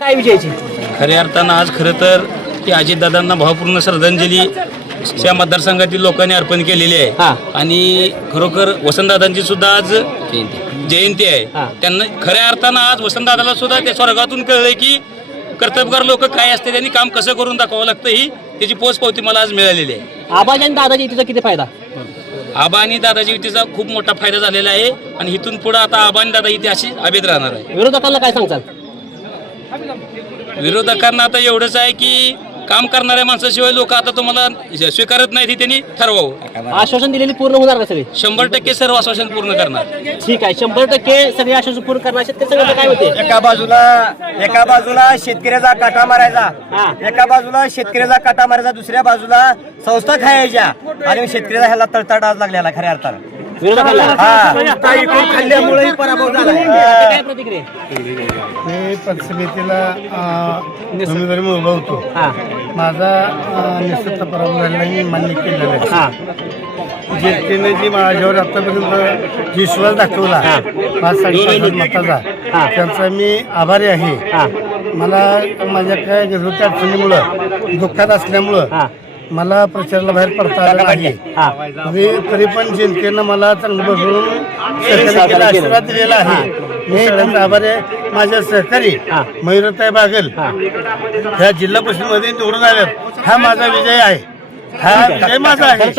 काय विजयाची खऱ्या अर्थानं आज खरं तर की अजितदादांना भावपूर्ण श्रद्धांजली या मतदारसंघातील लोकांनी अर्पण केलेली हा. आहे आणि खरोखर वसंतदादांची सुद्धा आज जयंती. हा. आहे. त्यांना खऱ्या अर्थानं आज वसंतदादाला सुद्धा त्या स्वर्गातून कळलंय की कर्तबगार लोक काय असते त्यांनी काम कसं करून दाखवावं लागतं ही त्याची पोचपावती मला आज मिळालेली आहे. आबाज आणि दादाजी इथेचा किती फायदा? आबा आणि दादाजी युतीचा खूप मोठा फायदा झालेला आहे. आणि इथून पुढे आता आबा आणि दादा युती अशी अभेद राहणार आहे. विरोधकांना काय सांगचाल विरोधकांना आता एवढंच आहे की काम करणाऱ्या माणसाशिवाय लोक आता तुम्हाला स्वीकारत नाहीत हे त्यांनी ठरवावं. आश्वासन दिलेली पूर्ण होणार का सगळे? शंभर टक्के सर्व आश्वासन पूर्ण करणार. ठीक आहे शंभर टक्के सगळे आश्वासन पूर्ण करणार शेतकरी संघटना काय होते? एका बाजूला एका बाजूला शेतकऱ्याचा काटा मारायचा हा. एका बाजूला शेतकऱ्याचा काटा मारायचा दुसऱ्या बाजूला संस्था खायच्या आणि शेतकऱ्याचा ह्याला तळतळ आज लागलेला खऱ्या अर्थानं. हा खाल्ल्यामुळे पराभव झाला. काय प्रतिक्रिया मी पंचसमितीला उमेदवारी उभा होतो. हा. माझा निश्चित पराभव झालेला मी मान्य केलेला आहे. हा. जनतेने जी माझ्यावर आतापर्यंत विश्वास दाखवला पाच साडेपाच मताचा हा. त्यांचा मी आभारी आहे. मला माझ्या काय घरगुती अडचणीमुळं दुःखात असल्यामुळं हा. मला प्रचाराला बाहेर पडता आलं नाही हा. तरी तरी पण जनतेनं मला चांगलं सहकार्य केलं, आशीर्वाद दिलेला आहे. मी त्यांचा आभारी आहे. माझ्या सहकारी. मयुरताई बागल ह्या जिल्हा परिषदेमध्ये निवडून आल्यात. हा माझा विजय आहे. हा विजय माझा आहे.